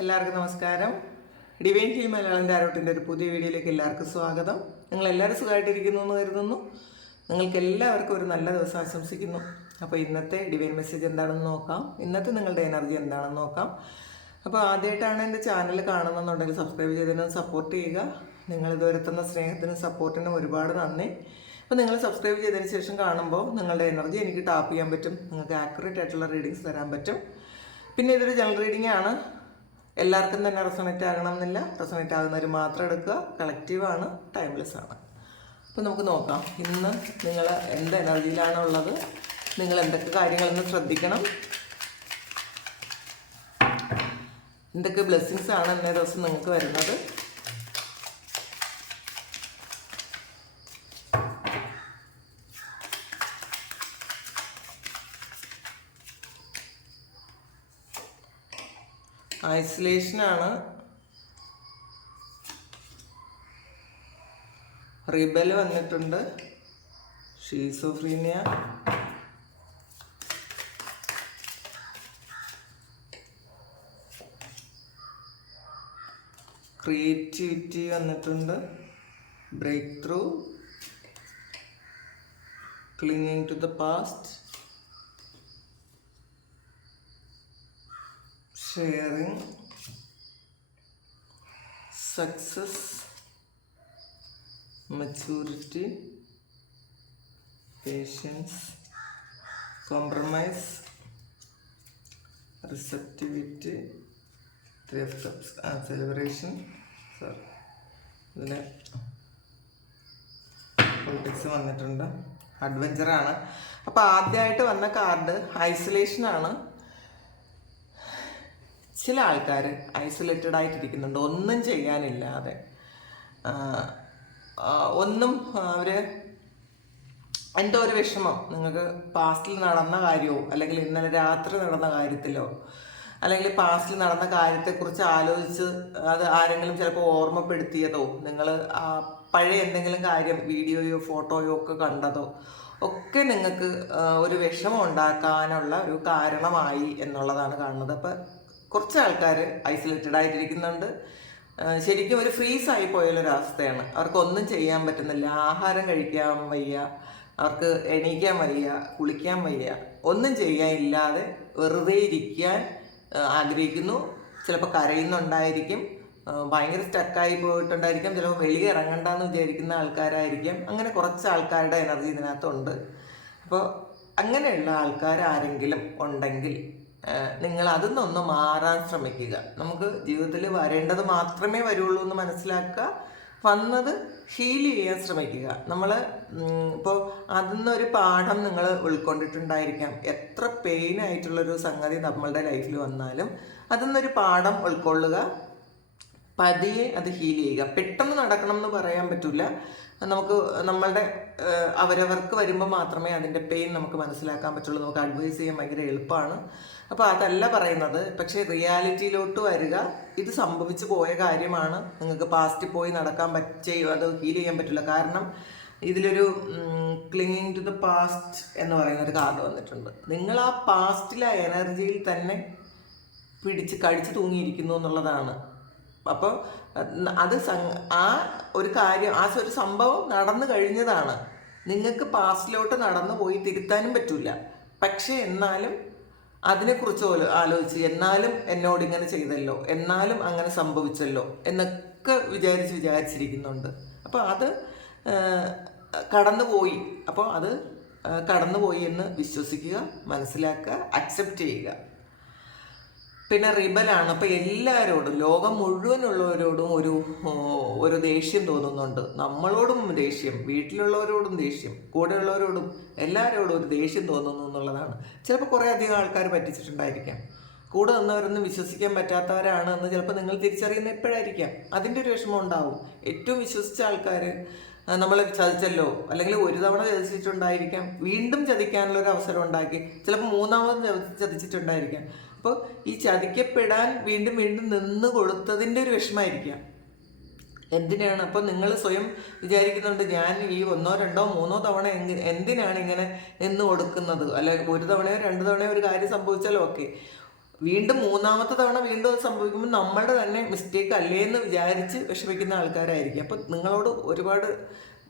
എല്ലാവർക്കും നമസ്കാരം. Divine team Malayalam ടാരോട്ടിൻ്റെ ഒരു പുതിയ വീഡിയോയിലേക്ക് എല്ലാവർക്കും സ്വാഗതം. നിങ്ങളെല്ലാവരും സുഖമായിട്ടിരിക്കുന്നു എന്ന് കരുതുന്നു. നിങ്ങൾക്ക് എല്ലാവർക്കും ഒരു നല്ല ദിവസം ആശംസിക്കുന്നു. അപ്പോൾ ഇന്നത്തെ ഡിവൈൻ മെസ്സേജ് എന്താണെന്ന് നോക്കാം. ഇന്നത്തെ നിങ്ങളുടെ എനർജി എന്താണെന്ന് നോക്കാം. അപ്പോൾ ആദ്യമായിട്ടാണ് എൻ്റെ ചാനൽ കാണുന്നതെന്നുണ്ടെങ്കിൽ സബ്സ്ക്രൈബ് ചെയ്തതിനും സപ്പോർട്ട് ചെയ്യുക. നിങ്ങൾ ഇതുവരെ തന്ന സ്നേഹത്തിനും സപ്പോർട്ടിനും ഒരുപാട് നന്ദി. അപ്പോൾ നിങ്ങൾ സബ്സ്ക്രൈബ് ചെയ്തതിന് ശേഷം കാണുമ്പോൾ നിങ്ങളുടെ എനർജി എനിക്ക് ടാപ്പ് ചെയ്യാൻ പറ്റും. നിങ്ങൾക്ക് ആക്യുറേറ്റ് ആയിട്ടുള്ള റീഡിങ്സ് തരാൻ പറ്റും. പിന്നെ ഇതൊരു ജനറൽ റീഡിംഗ് ആണ്. എല്ലാവർക്കും തന്നെ റെസൊണേറ്റ് ആകണമെന്നില്ല. റെസൊണേറ്റ് ആകുന്നവർ മാത്രം എടുക്കുക. കളക്റ്റീവാണ്, ടൈംലെസ് ആണ്. അപ്പോൾ നമുക്ക് നോക്കാം ഇന്ന് നിങ്ങൾ എന്ത് എനർജിയിലാണ് ഉള്ളത്, നിങ്ങൾ എന്തൊക്കെ കാര്യങ്ങളൊന്ന് ശ്രദ്ധിക്കണം, എന്തൊക്കെ ബ്ലെസ്സിങ്സ് ആണ് ഇന്നേ ദിവസം നിങ്ങൾക്ക് വരുന്നത്. ഐസൊലേഷനാണ്, റിബൽ വന്നിട്ടുണ്ട്, ഷീസോഫ്രീനിയ, ക്രിയേറ്റിവിറ്റി വന്നിട്ടുണ്ട്, break through, clinging to the past, sharing, success, maturity, patience, compromise, receptivity, three of cups, celebration, sorry, ഇതിന് പൊളിറ്റിക്സ് വന്നിട്ടുണ്ട്, അഡ്വഞ്ചറാണ്. അപ്പോൾ ആദ്യമായിട്ട് വന്ന കാർഡ് ഐസൊലേഷനാണ്. ചില ആൾക്കാർ ഐസൊലേറ്റഡ് ആയിട്ടിരിക്കുന്നുണ്ട്, ഒന്നും ചെയ്യാനില്ലാതെ. ഒന്നും അവർ എന്തോ ഒരു വിഷമം, നിങ്ങൾക്ക് പാസ്റ്റിൽ നടന്ന കാര്യമോ അല്ലെങ്കിൽ ഇന്നലെ രാത്രി നടന്ന കാര്യത്തിലോ അല്ലെങ്കിൽ പാസ്റ്റിൽ നടന്ന കാര്യത്തെക്കുറിച്ച് ആലോചിച്ച് അത് ആരെങ്കിലും ചിലപ്പോൾ ഓർമ്മപ്പെടുത്തിയതോ, നിങ്ങൾ പഴയ എന്തെങ്കിലും കാര്യം വീഡിയോയോ ഫോട്ടോയോ ഒക്കെ കണ്ടതോ ഒക്കെ നിങ്ങൾക്ക് ഒരു വിഷമം ഉണ്ടാക്കാനുള്ള ഒരു കാരണമായി എന്നുള്ളതാണ് കാണുന്നത്. അപ്പം കുറച്ച് ആൾക്കാർ ഐസൊലേറ്റഡ് ആയിട്ടിരിക്കുന്നുണ്ട്. ശരിക്കും ഒരു ഫ്രീസായി പോയൊരവസ്ഥയാണ്. അവർക്കൊന്നും ചെയ്യാൻ പറ്റുന്നില്ല. ആഹാരം കഴിക്കാൻ വയ്യ, അവർക്ക് എണീക്കാൻ വയ്യ, കുളിക്കാൻ വയ്യ, ഒന്നും ചെയ്യാനില്ലാതെ വെറുതെ ഇരിക്കാൻ ആഗ്രഹിക്കുന്നു. ചിലപ്പോൾ കരയുന്നുണ്ടായിരിക്കും, ഭയങ്കര സ്റ്റക്കായി പോയിട്ടുണ്ടായിരിക്കും, ചിലപ്പോൾ വെളിയിൽ ഇറങ്ങണ്ടെന്ന് വിചാരിക്കുന്ന ആൾക്കാരായിരിക്കും. അങ്ങനെ കുറച്ച് ആൾക്കാരുടെ എനർജി ഇതിനകത്തുണ്ട്. അപ്പോൾ അങ്ങനെയുള്ള ആൾക്കാരാരെങ്കിലും ഉണ്ടെങ്കിൽ നിങ്ങൾ അതിൽ നിന്നൊന്ന് മാറാൻ ശ്രമിക്കുക. നമുക്ക് ജീവിതത്തിൽ വരേണ്ടത് മാത്രമേ വരുള്ളൂ എന്ന് മനസ്സിലാക്കുക. വന്നത് ഹീൽ ചെയ്യാൻ ശ്രമിക്കുക. നമ്മൾ ഇപ്പോൾ അതിൽ നിന്നൊരു പാഠം നിങ്ങൾ ഉൾക്കൊണ്ടിട്ടുണ്ടായിരിക്കാം. എത്ര പെയിൻ ആയിട്ടുള്ളൊരു സംഗതി നമ്മളുടെ ലൈഫിൽ വന്നാലും അതിൽ നിന്നൊരു പാഠം ഉൾക്കൊള്ളുക, പതിയെ അത് ഹീൽ ചെയ്യുക. പെട്ടെന്ന് നടക്കണം എന്ന് പറയാൻ പറ്റില്ല. നമുക്ക് നമ്മളുടെ അവരവർക്ക് വരുമ്പോൾ മാത്രമേ അതിൻ്റെ പെയിൻ നമുക്ക് മനസ്സിലാക്കാൻ പറ്റുള്ളൂ. നമുക്ക് അഡ്വൈസ് ചെയ്യാൻ ഭയങ്കര എളുപ്പമാണ്. അപ്പോൾ അതല്ല പറയുന്നത്. പക്ഷേ റിയാലിറ്റിയിലോട്ട് വരിക. ഇത് സംഭവിച്ചു പോയ കാര്യമാണ്. നിങ്ങൾക്ക് പാസ്റ്റിൽ പോയി നടക്കാൻ പറ്റുകയോ അത് ഫീൽ ചെയ്യാൻ പറ്റില്ല. കാരണം ഇതിലൊരു ക്ലിങ്ങിങ് ടു ദ പാസ്റ്റ് എന്ന് പറയുന്നൊരു കാർഡ് വന്നിട്ടുണ്ട്. നിങ്ങൾ ആ പാസ്റ്റിലെ എനർജിയിൽ തന്നെ പിടിച്ച് കടിച്ചു തൂങ്ങിയിരിക്കുന്നു എന്നുള്ളതാണ്. അപ്പോൾ അത് ആ ഒരു കാര്യം, ആ ഒരു സംഭവം നടന്നു കഴിഞ്ഞതാണ്. നിങ്ങൾക്ക് പാസ്റ്റിലോട്ട് നടന്നു പോയി തിരുത്താനും പറ്റില്ല. പക്ഷേ എന്നാലും അതിനെക്കുറിച്ച് ആലോചിച്ച് എന്നാലും എന്നോട് ഇങ്ങനെ ചെയ്തല്ലോ, എന്നാലും അങ്ങനെ സംഭവിച്ചല്ലോ എന്നൊക്കെ വിചാരിച്ചിരിക്കുന്നുണ്ട്. അപ്പോൾ അത് കടന്നുപോയി. അപ്പോൾ അത് കടന്നുപോയി എന്ന് വിശ്വസിക്കുക, മനസ്സിലാക്കുക, അക്സെപ്റ്റ് ചെയ്യുക. പിന്നെ റിബലാണ്. അപ്പോൾ എല്ലാവരോടും, ലോകം മുഴുവനുള്ളവരോടും ഒരു ദേഷ്യം തോന്നുന്നുണ്ട്. നമ്മളോടും ദേഷ്യം, വീട്ടിലുള്ളവരോടും ദേഷ്യം, കൂടെയുള്ളവരോടും എല്ലാവരോടും ഒരു ദേഷ്യം തോന്നുന്നു എന്നുള്ളതാണ്. ചിലപ്പോൾ കുറേ അധികം ആൾക്കാർ പറ്റിച്ചിട്ടുണ്ടായിരിക്കാം. കൂടെ നിന്നവരൊന്നും വിശ്വസിക്കാൻ പറ്റാത്തവരാണ് എന്ന് ചിലപ്പോൾ നിങ്ങൾ തിരിച്ചറിയുന്ന എപ്പോഴായിരിക്കാം. അതിൻ്റെ ഒരു വിഷമം ഉണ്ടാവും. ഏറ്റവും വിശ്വസിച്ച ആൾക്കാർ നമ്മളെ ചതിച്ചല്ലോ, അല്ലെങ്കിൽ ഒരു തവണ ചതിച്ചിട്ടുണ്ടായിരിക്കാം, വീണ്ടും ചതിക്കാനുള്ളൊരു അവസരം ഉണ്ടാക്കി, ചിലപ്പോൾ മൂന്നാമതും ചതിച്ചിട്ടുണ്ടായിരിക്കാം. അപ്പോൾ ഈ ചതിക്കപ്പെടാൻ വീണ്ടും വീണ്ടും നിന്ന് കൊടുത്തതിൻ്റെ ഒരു വിഷമമായിരിക്കാം. എന്തിനാണ്? അപ്പോൾ നിങ്ങൾ സ്വയം വിചാരിക്കുന്നുണ്ട്, ഞാൻ ഈ 1, 2, 3 തവണ എന്തിനാണ് ഇങ്ങനെ നിന്ന് കൊടുക്കുന്നത്? അല്ലെങ്കിൽ ഒരു തവണയോ 2 തവണയോ ഒരു കാര്യം സംഭവിച്ചാലോ ഓക്കെ, വീണ്ടും മൂന്നാമത്തെ തവണ വീണ്ടും അത് സംഭവിക്കുമ്പോൾ നമ്മളുടെ തന്നെ മിസ്റ്റേക്ക് അല്ലേ എന്ന് വിചാരിച്ച് വിഷമിക്കുന്ന ആൾക്കാരായിരിക്കും. അപ്പം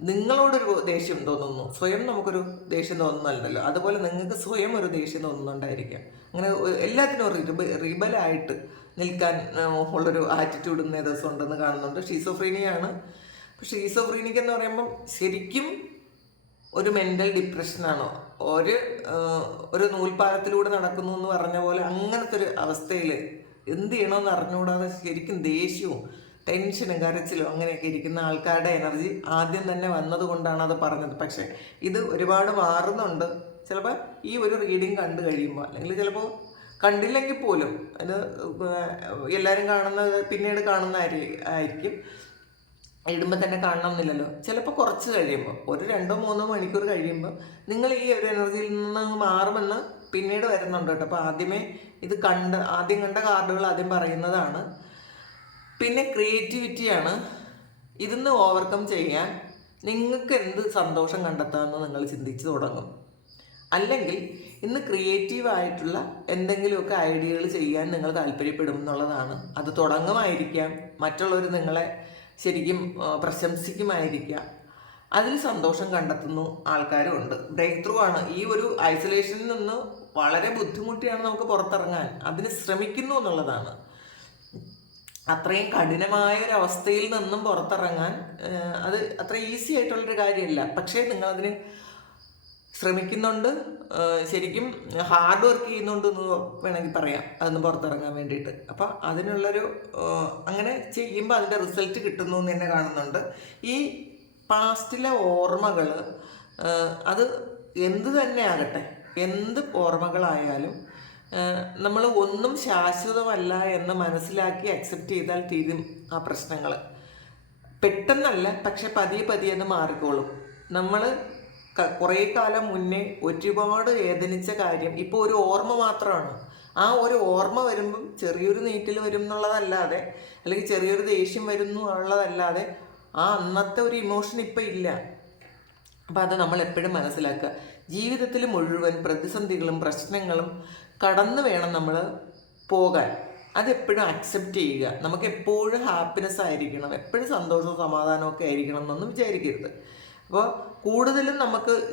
നിങ്ങളോടൊരു ദേഷ്യം തോന്നുന്നു, സ്വയം നമുക്കൊരു ദേഷ്യം തോന്നുന്നല്ലോ, അതുപോലെ നിങ്ങൾക്ക് സ്വയം ഒരു ദേഷ്യം തോന്നുന്നുണ്ടായിരിക്കാം. അങ്ങനെ എല്ലാത്തിനും റിബലായിട്ട് നിൽക്കാൻ ഉള്ളൊരു ആറ്റിറ്റ്യൂഡ് ഇന്നേ ദിവസം ഉണ്ടെന്ന് കാണുന്നുണ്ട്. ഷീസോഫ്രീനിയാണ്. അപ്പോൾ ഷീസോഫ്രീനിക് എന്ന് പറയുമ്പം ശരിക്കും ഒരു മെൻ്റൽ ഡിപ്രഷനാണോ, ഒരു നൂൽപ്പാലത്തിലൂടെ നടക്കുന്നു എന്ന് പറഞ്ഞ പോലെ അങ്ങനത്തെ ഒരു അവസ്ഥയിൽ എന്ത് ചെയ്യണമെന്ന് അറിഞ്ഞുകൂടാതെ ശരിക്കും ദേഷ്യവും ടെൻഷനും കരച്ചിലും അങ്ങനെയൊക്കെ ഇരിക്കുന്ന ആൾക്കാരുടെ എനർജി ആദ്യം തന്നെ വന്നതുകൊണ്ടാണ് അത് പറഞ്ഞത്. പക്ഷേ ഇത് ഒരുപാട് മാറുന്നുണ്ട്. ചിലപ്പോൾ ഈ ഒരു റീഡിങ് കണ്ടു കഴിയുമ്പോൾ, അല്ലെങ്കിൽ ചിലപ്പോൾ കണ്ടില്ലെങ്കിൽ പോലും അത് എല്ലാവരും കാണുന്നത് പിന്നീട് ആയിരിക്കും. ഇടുമ്പോൾ തന്നെ കാണണമെന്നില്ലല്ലോ. ചിലപ്പോൾ കുറച്ച് കഴിയുമ്പോൾ, ഒരു 2-3 മണിക്കൂർ കഴിയുമ്പോൾ നിങ്ങൾ ഈ ഒരു എനർജിയിൽ നിന്ന് മാറുമെന്ന് പിന്നീട് വരുന്നുണ്ട് കേട്ടോ. അപ്പോൾ ആദ്യം കണ്ട കാർഡുകൾ ആദ്യം പറയുന്നതാണ്. പിന്നെ ക്രിയേറ്റിവിറ്റിയാണ്. ഇതിന്ന് ഓവർകം ചെയ്യാൻ നിങ്ങൾക്ക് എന്ത് സന്തോഷം കണ്ടെത്താമെന്ന് നിങ്ങൾ ചിന്തിച്ച് തുടങ്ങും. അല്ലെങ്കിൽ ഇന്ന് ക്രിയേറ്റീവായിട്ടുള്ള എന്തെങ്കിലുമൊക്കെ ഐഡിയകൾ ചെയ്യാൻ നിങ്ങൾ താല്പര്യപ്പെടും എന്നുള്ളതാണ്. അത് തുടങ്ങുമായിരിക്കാം, മറ്റുള്ളവർ നിങ്ങളെ ശരിക്കും പ്രശംസിക്കുമായിരിക്കാം. അതിൽ സന്തോഷം കണ്ടെത്തുന്നു ആൾക്കാരും ഉണ്ട്. ബ്രേക്ക് ത്രൂ ആണ്. ഈ ഒരു ഐസൊലേഷനിൽ നിന്ന് വളരെ ബുദ്ധിമുട്ടിയാണ് നമുക്ക് പുറത്തിറങ്ങാൻ. അതിന് ശ്രമിക്കുന്നു എന്നുള്ളതാണ്. അത്രയും കഠിനമായ ഒരു അവസ്ഥയിൽ നിന്നും പുറത്തിറങ്ങാൻ അത് അത്ര ഈസി ആയിട്ടുള്ളൊരു കാര്യമല്ല. പക്ഷേ നിങ്ങളതിന് ശ്രമിക്കുന്നുണ്ട്, ശരിക്കും ഹാർഡ് വർക്ക് ചെയ്യുന്നുണ്ട് എന്ന് വേണമെങ്കിൽ പറയാം, അതൊന്ന് പുറത്തിറങ്ങാൻ വേണ്ടിയിട്ട്. അപ്പം അങ്ങനെ ചെയ്യുമ്പോൾ അതിൻ്റെ റിസൾട്ട് കിട്ടുന്നു എന്ന് തന്നെ കാണുന്നുണ്ട്. ഈ പാസ്റ്റിലെ ഓർമ്മകൾ അത് എന്ത് തന്നെ ആകട്ടെ, എന്ത് ഓർമ്മകളായാലും നമ്മൾ ഒന്നും ശാശ്വതമല്ല എന്ന് മനസ്സിലാക്കി അക്സെപ്റ്റ് ചെയ്താൽ തീരും ആ പ്രശ്നങ്ങൾ. പെട്ടെന്നല്ല, പക്ഷെ പതിയെ അത് മാറിക്കോളും. നമ്മൾ കുറേ കാലം മുന്നേ ഒരുപാട് വേദനിച്ച കാര്യം ഇപ്പോൾ ഒരു ഓർമ്മ മാത്രമാണ്. ആ ഒരു ഓർമ്മ വരുമ്പം ചെറിയൊരു നീറ്റിൽ വരും എന്നുള്ളതല്ലാതെ, അല്ലെങ്കിൽ ചെറിയൊരു ദേഷ്യം വരുന്നു എന്നുള്ളതല്ലാതെ ആ അന്നത്തെ ഒരു ഇമോഷൻ ഇപ്പം ഇല്ല. അപ്പം അത് നമ്മൾ എപ്പോഴും മനസ്സിലാക്കുക. ജീവിതത്തിൽ മുഴുവൻ പ്രതിസന്ധികളും പ്രശ്നങ്ങളും കടന്നു വേണം നമ്മൾ പോകാൻ. അതെപ്പോഴും അക്സെപ്റ്റ് ചെയ്യുക. നമുക്ക് എപ്പോഴും ഹാപ്പിനെസ് ആയിരിക്കണം, എപ്പോഴും സന്തോഷവും സമാധാനവും ഒക്കെ ആയിരിക്കണം എന്നൊന്നും വിചാരിക്കരുത്. അപ്പോൾ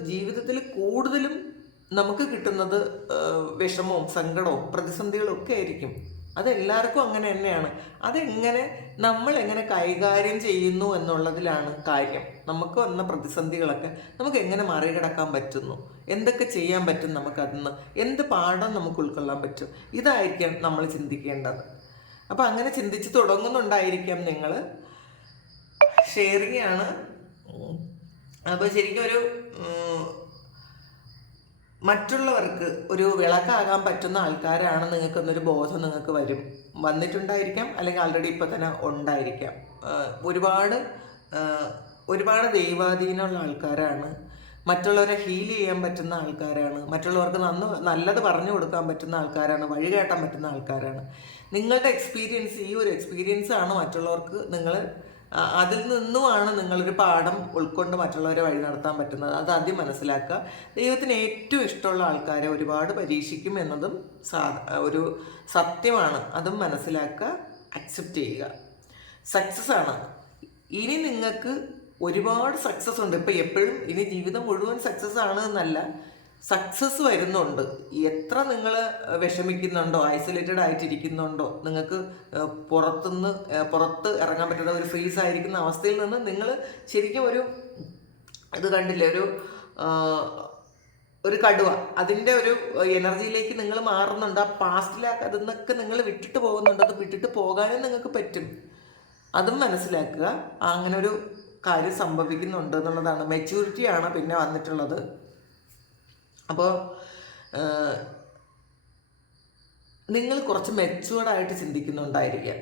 ജീവിതത്തിൽ കൂടുതലും നമുക്ക് കിട്ടുന്നത് വിഷമവും സങ്കടവും പ്രതിസന്ധികളും ഒക്കെ ആയിരിക്കും. അതെല്ലാവർക്കും അങ്ങനെ തന്നെയാണ്. നമ്മളെങ്ങനെ കൈകാര്യം ചെയ്യുന്നു എന്നുള്ളതിലാണ് കാര്യം. നമുക്ക് വന്ന പ്രതിസന്ധികളൊക്കെ നമുക്ക് എങ്ങനെ മറികടക്കാൻ പറ്റുന്നു, എന്തൊക്കെ ചെയ്യാൻ പറ്റും, നമുക്കതിന്ന് എന്ത് പാഠം നമുക്ക് ഉൾക്കൊള്ളാൻ പറ്റും, ഇതായിരിക്കാം നമ്മൾ ചിന്തിക്കേണ്ടത്. അപ്പം അങ്ങനെ ചിന്തിച്ച് തുടങ്ങുന്നുണ്ടായിരിക്കാം നിങ്ങൾ. ഷെയറിങ് ആണ്. അപ്പോൾ ശരിക്കും മറ്റുള്ളവർക്ക് ഒരു വിളക്കാകാൻ പറ്റുന്ന ആൾക്കാരാണ് നിങ്ങൾക്കെന്നൊരു ബോധം നിങ്ങൾക്ക് വന്നിട്ടുണ്ടായിരിക്കാം, അല്ലെങ്കിൽ ആൾറെഡി ഇപ്പോൾ തന്നെ ഉണ്ടായിരിക്കാം. ഒരുപാട് ദൈവാധീനമുള്ള ആൾക്കാരാണ്, മറ്റുള്ളവരെ ഹീൽ ചെയ്യാൻ പറ്റുന്ന ആൾക്കാരാണ്, മറ്റുള്ളവർക്ക് നല്ലത് പറഞ്ഞു കൊടുക്കാൻ പറ്റുന്ന ആൾക്കാരാണ്, വഴികാട്ടാൻ പറ്റുന്ന ആൾക്കാരാണ്. നിങ്ങളുടെ ഈ ഒരു എക്സ്പീരിയൻസ് ആണ് മറ്റുള്ളവർക്ക് അതിൽ നിന്നുമാണ് നിങ്ങളൊരു പാഠം ഉൾക്കൊണ്ട് മറ്റുള്ളവരെ വഴി നടത്താൻ പറ്റുന്നത്. അത് ആദ്യം മനസ്സിലാക്കുക. ദൈവത്തിന് ഏറ്റവും ഇഷ്ടമുള്ള ആൾക്കാരെ ഒരുപാട് പരീക്ഷിക്കും എന്നതും ഒരു സത്യമാണ്. അതും മനസ്സിലാക്കുക, അക്സെപ്റ്റ് ചെയ്യുക. സക്സസ് ആണ്. ഇനി നിങ്ങൾക്ക് ഒരുപാട് സക്സസ് ഉണ്ട്. ഇപ്പം എപ്പോഴും ഇനി ജീവിതം മുഴുവൻ സക്സസ് ആണ് എന്നല്ല, സക്സസ് വരുന്നുണ്ട്. എത്ര നിങ്ങൾ വിഷമിക്കുന്നുണ്ടോ, ഐസൊലേറ്റഡ് ആയിട്ടിരിക്കുന്നുണ്ടോ, നിങ്ങൾക്ക് പുറത്ത് ഇറങ്ങാൻ പറ്റാത്ത ഒരു ഫ്രീസ് ആയിരിക്കുന്ന അവസ്ഥയിൽ നിന്ന് നിങ്ങൾ ശരിക്കും ഇത് കണ്ടില്ലേ, ഒരു കടുവ, അതിൻ്റെ ഒരു എനർജിയിലേക്ക് നിങ്ങൾ മാറുന്നുണ്ട്. ആ പാസ്റ്റിലേക്ക് അതിന്നൊക്കെ നിങ്ങൾ വിട്ടിട്ട് പോകുന്നുണ്ട്. അത് വിട്ടിട്ട് പോകാനും നിങ്ങൾക്ക് പറ്റും. അതും മനസ്സിലാക്കുക. അങ്ങനെ ഒരു കാര്യം സംഭവിക്കുന്നുണ്ട് എന്നുള്ളതാണ്. മെച്യൂരിറ്റിയാണ് പിന്നെ വന്നിട്ടുള്ളത്. അപ്പോൾ നിങ്ങൾ കുറച്ച് മെച്യൂർഡായിട്ട് ചിന്തിക്കുന്നുണ്ടായിരിക്കാം.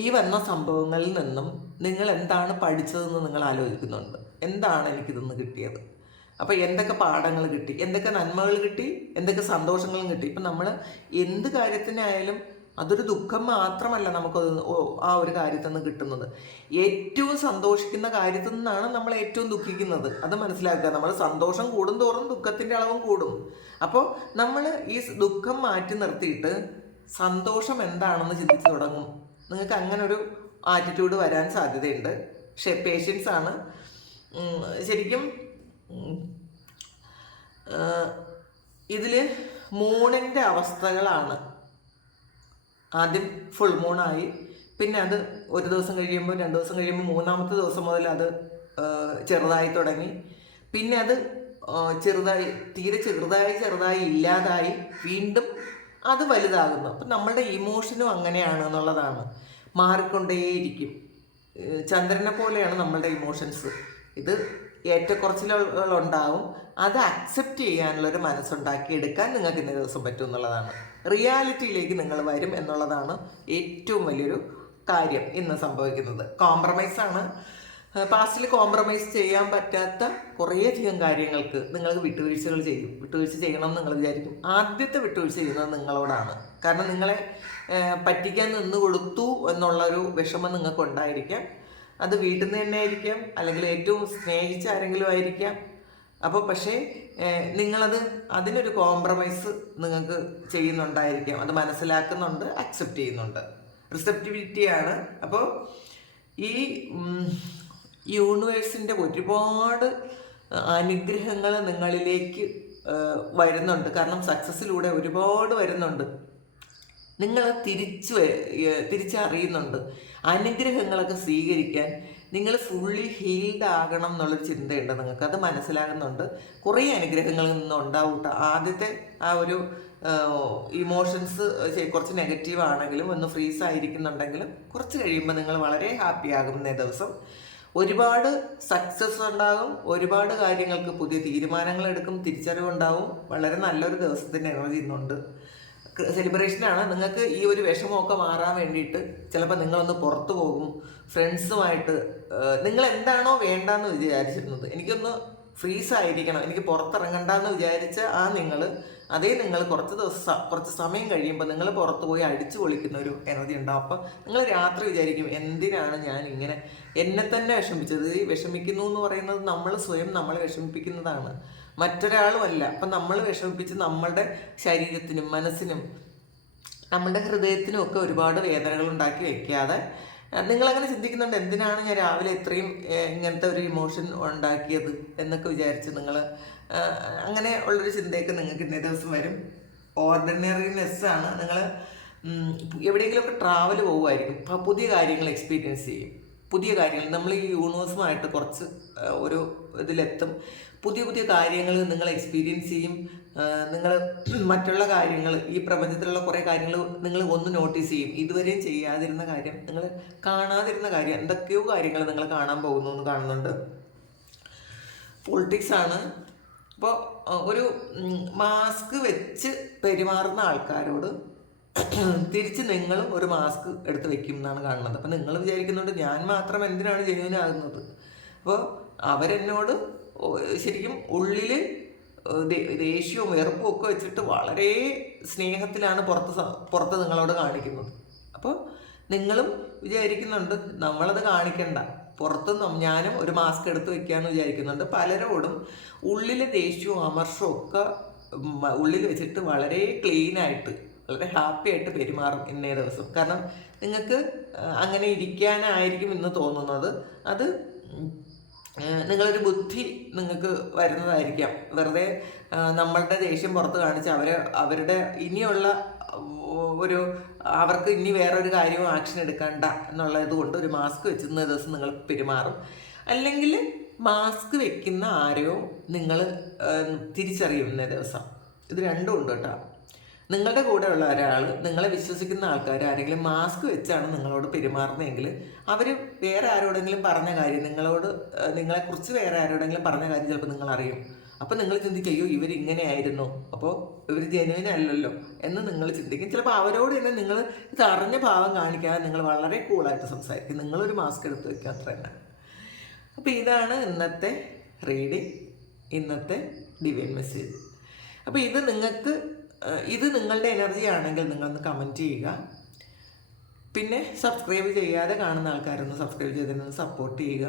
ഈ വന്ന സംഭവങ്ങളിൽ നിന്നും നിങ്ങൾ എന്താണ് പഠിച്ചതെന്ന് നിങ്ങൾ ആലോചിക്കുന്നുണ്ട്. എന്താണ് എനിക്കിതൊന്ന് കിട്ടിയത്? അപ്പോൾ എന്തൊക്കെ പാഠങ്ങൾ കിട്ടി, എന്തൊക്കെ നന്മകൾ കിട്ടി, എന്തൊക്കെ സന്തോഷങ്ങളും കിട്ടി. ഇപ്പം നമ്മൾ എന്ത് കാര്യത്തിനായാലും അതൊരു ദുഃഖം മാത്രമല്ല നമുക്കത് ആ ഒരു കാര്യത്തിൽ നിന്ന് കിട്ടുന്നത്. ഏറ്റവും സന്തോഷിക്കുന്ന കാര്യത്തിൽ നിന്നാണ് നമ്മൾ ഏറ്റവും ദുഃഖിക്കുന്നത്. അത് മനസ്സിലാക്കുക. നമ്മൾ സന്തോഷം കൂടും തോറും ദുഃഖത്തിൻ്റെ അളവും കൂടും. അപ്പോൾ നമ്മൾ ഈ ദുഃഖം മാറ്റി നിർത്തിയിട്ട് സന്തോഷം എന്താണെന്ന് ചിന്തിച്ച് തുടങ്ങും. നിങ്ങൾക്ക് അങ്ങനെ ഒരു ആറ്റിറ്റ്യൂഡ് വരാൻ സാധ്യതയുണ്ട്. പക്ഷേ പേഷ്യൻസ് ആണ്. ശരിക്കും ഇതിൽ മൂണിൻ്റെ അവസ്ഥകളാണ്. ആദ്യം ഫുൾ മൂണായി, പിന്നെ അത് ഒരു ദിവസം കഴിയുമ്പോൾ 2 ദിവസം കഴിയുമ്പോൾ 3-ാമത്തെ ദിവസം മുതൽ അത് ചെറുതായി തുടങ്ങി, പിന്നെ അത് തീരെ ചെറുതായി ഇല്ലാതായി, വീണ്ടും അത് വലുതാകുന്നു. അപ്പം നമ്മളുടെ ഇമോഷനും അങ്ങനെയാണ് എന്നുള്ളതാണ്, മാറിക്കൊണ്ടേയിരിക്കും. ചന്ദ്രനെ പോലെയാണ് നമ്മളുടെ ഇമോഷൻസ്. ഇത് ഏറ്റക്കുറച്ചിലുകളുണ്ടാവും, അത് അക്സെപ്റ്റ് ചെയ്യാനുള്ളൊരു മനസ്സുണ്ടാക്കി എടുക്കാൻ നിങ്ങൾക്ക് ഇന്നേ ദിവസം പറ്റും എന്നുള്ളതാണ്. റിയാലിറ്റിയിലേക്ക് നിങ്ങൾ വരും എന്നുള്ളതാണ് ഏറ്റവും വലിയൊരു കാര്യം ഇന്ന് സംഭവിക്കുന്നത്. കോംപ്രമൈസാണ്. പാസ്റ്റിൽ കോംപ്രമൈസ് ചെയ്യാൻ പറ്റാത്ത കുറേയധികം കാര്യങ്ങൾക്ക് നിങ്ങൾക്ക് വിട്ടുവീഴ്ച ചെയ്യണം എന്ന് നിങ്ങൾ വിചാരിക്കും. ആദ്യത്തെ വിട്ടുവീഴ്ച ചെയ്യുന്നത് നിങ്ങളോടാണ്. കാരണം നിങ്ങളെ പറ്റിക്കാൻ നിന്ന് കൊടുത്തു എന്നുള്ളൊരു വിഷമം നിങ്ങൾക്ക് ഉണ്ടായിരിക്കാം. അത് വീട്ടിൽ നിന്ന് തന്നെ ആയിരിക്കാം, അല്ലെങ്കിൽ ഏറ്റവും സ്നേഹിച്ച ആരെങ്കിലും ആയിരിക്കാം. അപ്പോൾ പക്ഷേ അതിനൊരു കോംപ്രമൈസ് നിങ്ങൾക്ക് ചെയ്യുന്നുണ്ടായിരിക്കാം. അത് മനസ്സിലാക്കുന്നുണ്ട്, അക്സെപ്റ്റ് ചെയ്യുന്നുണ്ട്, റിസെപ്റ്റിവിറ്റിയാണ്. അപ്പോൾ ഈ യൂണിവേഴ്സിൻ്റെ ഒരുപാട് അനുഗ്രഹങ്ങൾ നിങ്ങളിലേക്ക് വരുന്നുണ്ട്. കാരണം സക്സസ്സിലൂടെ ഒരുപാട് വരുന്നുണ്ട്. നിങ്ങൾ തിരിച്ചറിയുന്നുണ്ട്. അനുഗ്രഹങ്ങളൊക്കെ സ്വീകരിക്കാൻ നിങ്ങൾ ഫുള്ളി ഹീൽഡ് ആകണം എന്നുള്ളൊരു ചിന്തയുണ്ട് നിങ്ങൾക്ക്. അത് മനസ്സിലാകുന്നുണ്ട്. കുറേ അനുഗ്രഹങ്ങളിൽ നിന്ന് ഉണ്ടാവും. ആദ്യത്തെ ആ ഒരു ഇമോഷൻസ് കുറച്ച് നെഗറ്റീവ് ആണെങ്കിലും ഒന്ന് ഫ്രീസ് ആയിരിക്കുന്നുണ്ടെങ്കിലും കുറച്ച് കഴിയുമ്പോൾ നിങ്ങൾ വളരെ ഹാപ്പി ആകുന്ന ദിവസം. ഒരുപാട് സക്സസ് ഉണ്ടാകും, ഒരുപാട് കാര്യങ്ങൾക്ക് പുതിയ തീരുമാനങ്ങൾ എടുക്കും, തിരിച്ചറിവുണ്ടാവും. വളരെ നല്ലൊരു ദിവസത്തിൻ്റെ എനർജി ഇന്നുണ്ട്. സെലിബ്രേഷനാണ്. നിങ്ങൾക്ക് ഈ ഒരു വിഷമമൊക്കെ മാറാൻ വേണ്ടിയിട്ട് ചിലപ്പോൾ നിങ്ങളൊന്ന് പുറത്തു പോകും ഫ്രണ്ട്സുമായിട്ട്. നിങ്ങൾ എന്താണോ വേണ്ടാന്ന് വിചാരിച്ചിരുന്നത്, എനിക്കൊന്ന് ഫ്രീസ് ആയിരിക്കണം, എനിക്ക് പുറത്തിറങ്ങണ്ടെന്ന് വിചാരിച്ച നിങ്ങൾ കുറച്ച് സമയം കഴിയുമ്പോൾ നിങ്ങൾ പുറത്ത് പോയി അടിച്ചു പൊളിക്കുന്ന ഒരു എനർജി ഉണ്ടാവും. അപ്പം നിങ്ങൾ രാത്രി വിചാരിക്കും, എന്തിനാണ് ഞാൻ ഇങ്ങനെ എന്നെ തന്നെ വിഷമിച്ചത്. ഈ വിഷമിക്കുന്നു എന്ന് പറയുന്നത് നമ്മൾ സ്വയം നമ്മളെ വിഷമിപ്പിക്കുന്നതാണ്, മറ്റൊരാളുമല്ല. അപ്പം നമ്മൾ വിഷമിപ്പിച്ച് നമ്മളുടെ ശരീരത്തിനും മനസ്സിനും നമ്മളുടെ ഹൃദയത്തിനും ഒക്കെ ഒരുപാട് വേദനകൾ ഉണ്ടാക്കി വയ്ക്കാതെ നിങ്ങളങ്ങനെ ചിന്തിക്കുന്നുണ്ട്, എന്തിനാണ് ഞാൻ രാവിലെ ഇത്രയും ഇങ്ങനത്തെ ഒരു ഇമോഷൻ ഉണ്ടാക്കിയത് എന്നൊക്കെ വിചാരിച്ച് നിങ്ങൾ അങ്ങനെ ഉള്ളൊരു ചിന്തയൊക്കെ നിങ്ങൾക്ക് ഇന്നേ ദിവസം വരും. ഓർഡിനറിനെസ്സാണ്. നിങ്ങൾ എവിടെയെങ്കിലുമൊക്കെ ട്രാവൽ പോകുമായിരിക്കും, അപ്പോൾ പുതിയ കാര്യങ്ങൾ എക്സ്പീരിയൻസ് ചെയ്യും. പുതിയ കാര്യങ്ങൾ നമ്മൾ ഈ യൂണിവേഴ്സുമായിട്ട് കുറച്ച് ഒരു ഇതിലെത്തും. പുതിയ കാര്യങ്ങൾ നിങ്ങൾ എക്സ്പീരിയൻസ് ചെയ്യും. നിങ്ങൾ മറ്റുള്ള കാര്യങ്ങൾ, ഈ പ്രപഞ്ചത്തിലുള്ള കുറേ കാര്യങ്ങൾ നിങ്ങൾ ഒന്ന് നോട്ടീസ് ചെയ്യും. ഇതുവരെയും ചെയ്യാതിരുന്ന കാര്യം, നിങ്ങൾ കാണാതിരുന്ന കാര്യം, എന്തൊക്കെയോ കാര്യങ്ങൾ നിങ്ങൾ കാണാൻ പോകുന്നു എന്ന് കാണുന്നുണ്ട്. പൊളിറ്റിക്സാണ്. അപ്പോൾ ഒരു മാസ്ക് വെച്ച് പെരുമാറുന്ന ആൾക്കാരോട് തിരിച്ച് നിങ്ങളും ഒരു മാസ്ക് എടുത്ത് വെക്കും എന്നാണ് കാണുന്നത്. അപ്പം നിങ്ങൾ വിചാരിക്കുന്നുണ്ട്, ഞാൻ മാത്രം എന്തിനാണ് ജെന്യുവിനാകുന്നത്. അപ്പോൾ അവരെന്നോട് ശരിക്കും ഉള്ളിൽ ദേഷ്യവും വെറുപ്പും ഒക്കെ വെച്ചിട്ട് വളരെ സ്നേഹത്തിലാണ് പുറത്ത് നിങ്ങളോട് കാണിക്കുന്നത്. അപ്പോൾ നിങ്ങളും വിചാരിക്കുന്നുണ്ട്, നമ്മളത് കാണിക്കണ്ട, പുറത്ത് ഞാനും ഒരു മാസ്ക് എടുത്ത് വെക്കാമെന്ന് വിചാരിക്കുന്നുണ്ട്. പലരോടും ഉള്ളിലെ ദേഷ്യവും അമർഷവും ഒക്കെ ഉള്ളിൽ വെച്ചിട്ട് വളരെ ക്ലീനായിട്ട് വളരെ ഹാപ്പി ആയിട്ട് പെരുമാറും ഇന്നേ ദിവസം. കാരണം നിങ്ങൾക്ക് അങ്ങനെ ഇരിക്കാനായിരിക്കും ഇന്ന് തോന്നുന്നത്. അത് നിങ്ങളൊരു ബുദ്ധി നിങ്ങൾക്ക് വരുന്നതായിരിക്കാം. വെറുതെ നമ്മളുടെ ദേഷ്യം പുറത്ത് കാണിച്ച് അവരുടെ ഇനിയുള്ള അവർക്ക് ഇനി വേറൊരു കാര്യവും ആക്ഷൻ എടുക്കണ്ട എന്നുള്ളത് കൊണ്ട് ഒരു മാസ്ക് വെച്ചിരുന്ന ദിവസം നിങ്ങൾ പെരുമാറും. അല്ലെങ്കിൽ മാസ്ക് വെക്കുന്ന ആരെയോ നിങ്ങൾ തിരിച്ചറിയുന്ന ദിവസം. ഇത് രണ്ടും ഉണ്ട് കേട്ടോ. നിങ്ങളുടെ കൂടെയുള്ള ഒരാൾ, നിങ്ങളെ വിശ്വസിക്കുന്ന ആൾക്കാർ ആരെങ്കിലും മാസ്ക് വെച്ചാണ് നിങ്ങളോട് പെരുമാറുന്നതെങ്കിൽ അവർ വേറെ ആരോടെങ്കിലും പറഞ്ഞ കാര്യം, നിങ്ങളെക്കുറിച്ച് വേറെ ആരോടെങ്കിലും പറഞ്ഞ കാര്യം ചിലപ്പോൾ നിങ്ങൾ അറിയും. അപ്പോൾ നിങ്ങൾ ചിന്തിക്കും, അയ്യോ ഇവരിങ്ങനെയായിരുന്നു, അപ്പോൾ ഇവർ ജെനുവിൻ അല്ലല്ലോ എന്ന് നിങ്ങൾ ചിന്തിക്കും. ചിലപ്പോൾ അവരോട് തന്നെ നിങ്ങൾ ഇത് അറിഞ്ഞ ഭാവം കാണിക്കാതെ നിങ്ങൾ വളരെ കൂളായിട്ട് സംസാരിക്കും. നിങ്ങളൊരു മാസ്ക് എടുത്ത് വയ്ക്കുക, അത്ര തന്നെ. അപ്പോൾ ഇതാണ് ഇന്നത്തെ റീഡിങ്, ഇന്നത്തെ ഡിവൈൻ മെസ്സേജ്. അപ്പോൾ ഇത് നിങ്ങളുടെ എനർജി ആണെങ്കിൽ നിങ്ങളൊന്ന് കമൻറ്റ് ചെയ്യുക. പിന്നെ സബ്സ്ക്രൈബ് ചെയ്യാതെ കാണുന്ന ആൾക്കാരൊന്ന് സബ്സ്ക്രൈബ് ചെയ്തിട്ടൊന്ന് സപ്പോർട്ട് ചെയ്യുക.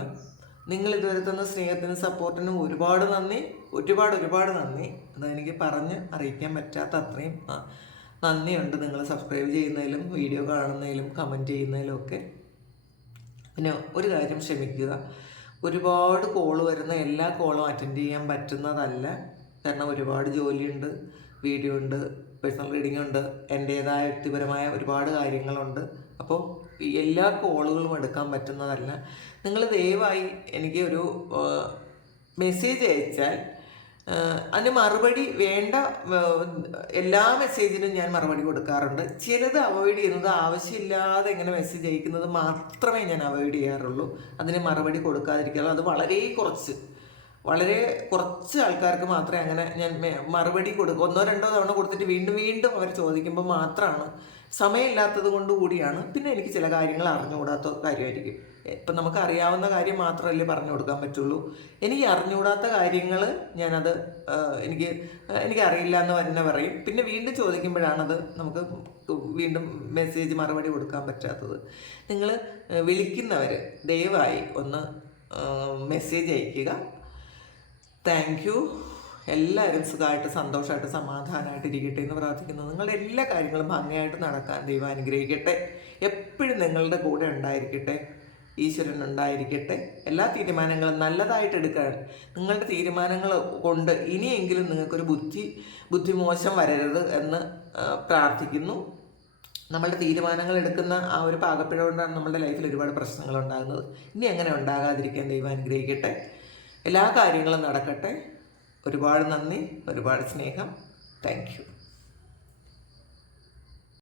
നിങ്ങൾ ഇതുവരെ തന്ന സ്നേഹത്തിനും സപ്പോർട്ടിനും ഒരുപാട് നന്ദി. അതെനിക്ക് പറഞ്ഞ് അറിയിക്കാൻ പറ്റാത്ത അത്രയും നന്ദിയുണ്ട് നിങ്ങൾ സബ്സ്ക്രൈബ് ചെയ്യുന്നതിലും വീഡിയോ കാണുന്നതിലും കമൻറ്റ് ചെയ്യുന്നതിലും ഒക്കെ. പിന്നെ ഒരു കാര്യം ക്ഷമിക്കുക, ഒരുപാട് കോള് വരുന്ന എല്ലാ കോളും അറ്റൻഡ് ചെയ്യാൻ പറ്റുന്നതല്ല. കാരണം ഒരുപാട് ജോലിയുണ്ട്, വീഡിയോ ഉണ്ട്, പേഴ്സണൽ റീഡിംഗ് ഉണ്ട്, എൻ്റേതായ വ്യക്തിപരമായ ഒരുപാട് കാര്യങ്ങളുണ്ട്. അപ്പോൾ ഈ എല്ലാ കോളുകളും എടുക്കാൻ പറ്റുന്നതല്ല. നിങ്ങൾ ദയവായി എനിക്ക് ഒരു മെസ്സേജ് അയച്ചാൽ അതിന് മറുപടി വേണ്ട. എല്ലാ മെസ്സേജിനും ഞാൻ മറുപടി കൊടുക്കാറുണ്ട്. ചിലത് അവോയ്ഡ് ചെയ്യുന്നത്, ആവശ്യമില്ലാതെ ഇങ്ങനെ മെസ്സേജ് അയക്കുന്നത് മാത്രമേ ഞാൻ അവോയ്ഡ് ചെയ്യാറുള്ളൂ. അതിന് മറുപടി കൊടുക്കാതിരിക്കാറുള്ളൂ. അത് വളരെ കുറച്ച് ആൾക്കാർക്ക് മാത്രമേ അങ്ങനെ ഞാൻ മറുപടി കൊടുക്കും. 1-2 തവണ കൊടുത്തിട്ട് വീണ്ടും അവർ ചോദിക്കുമ്പോൾ മാത്രമാണ്. സമയമില്ലാത്തത് കൊണ്ട് കൂടിയാണ്. പിന്നെ എനിക്ക് ചില കാര്യങ്ങൾ അറിഞ്ഞുകൂടാത്ത കാര്യമായിരിക്കും. ഇപ്പം നമുക്ക് അറിയാവുന്ന കാര്യം മാത്രമല്ലേ പറഞ്ഞു കൊടുക്കാൻ പറ്റുള്ളൂ. എനിക്ക് അറിഞ്ഞുകൂടാത്ത കാര്യങ്ങൾ ഞാനത് എനിക്ക് അറിയില്ല എന്ന് തന്നെ പറയും. പിന്നെ വീണ്ടും ചോദിക്കുമ്പോഴാണത് നമുക്ക് വീണ്ടും മെസ്സേജ് മറുപടി കൊടുക്കാൻ പറ്റാത്തത്. നിങ്ങൾ വിളിക്കുന്നവർ ദയവായി ഒന്ന് മെസ്സേജ് അയയ്ക്കുക. Thank you. എല്ലാവരും സുഖമായിട്ട് സന്തോഷമായിട്ട് സമാധാനമായിട്ട് ഇരിക്കട്ടെ എന്ന് പ്രാർത്ഥിക്കുന്നു. നിങ്ങളുടെ എല്ലാ കാര്യങ്ങളും ഭംഗിയായിട്ട് നടക്കാൻ ദൈവം അനുഗ്രഹിക്കട്ടെ. എപ്പോഴും നിങ്ങളുടെ കൂടെ ഉണ്ടായിരിക്കട്ടെ. ഈശ്വരൻ ഉണ്ടായിരിക്കട്ടെ. എല്ലാ തീരുമാനങ്ങളും നല്ലതായിട്ട് എടുക്കാൻ നിങ്ങളുടെ തീരുമാനങ്ങൾ കൊണ്ട് ഇനിയെങ്കിലും നിങ്ങൾക്കൊരു ബുദ്ധിമോശം വരരുത് എന്ന് പ്രാർത്ഥിക്കുന്നു. നമ്മളുടെ തീരുമാനങ്ങൾ എടുക്കുന്ന ആ ഒരു പാകപ്പിഴ കൊണ്ടാണ് നമ്മുടെ ലൈഫിൽ ഒരുപാട് പ്രശ്നങ്ങൾ ഉണ്ടാകുന്നത്. ഇനി അങ്ങനെ ഉണ്ടാകാതിരിക്കാൻ ദൈവം അനുഗ്രഹിക്കട്ടെ. എല്ലാ കാര്യങ്ങളും നടക്കട്ടെ. ഒരുപാട് നന്ദി, ഒരുപാട് സ്നേഹം. Thank you.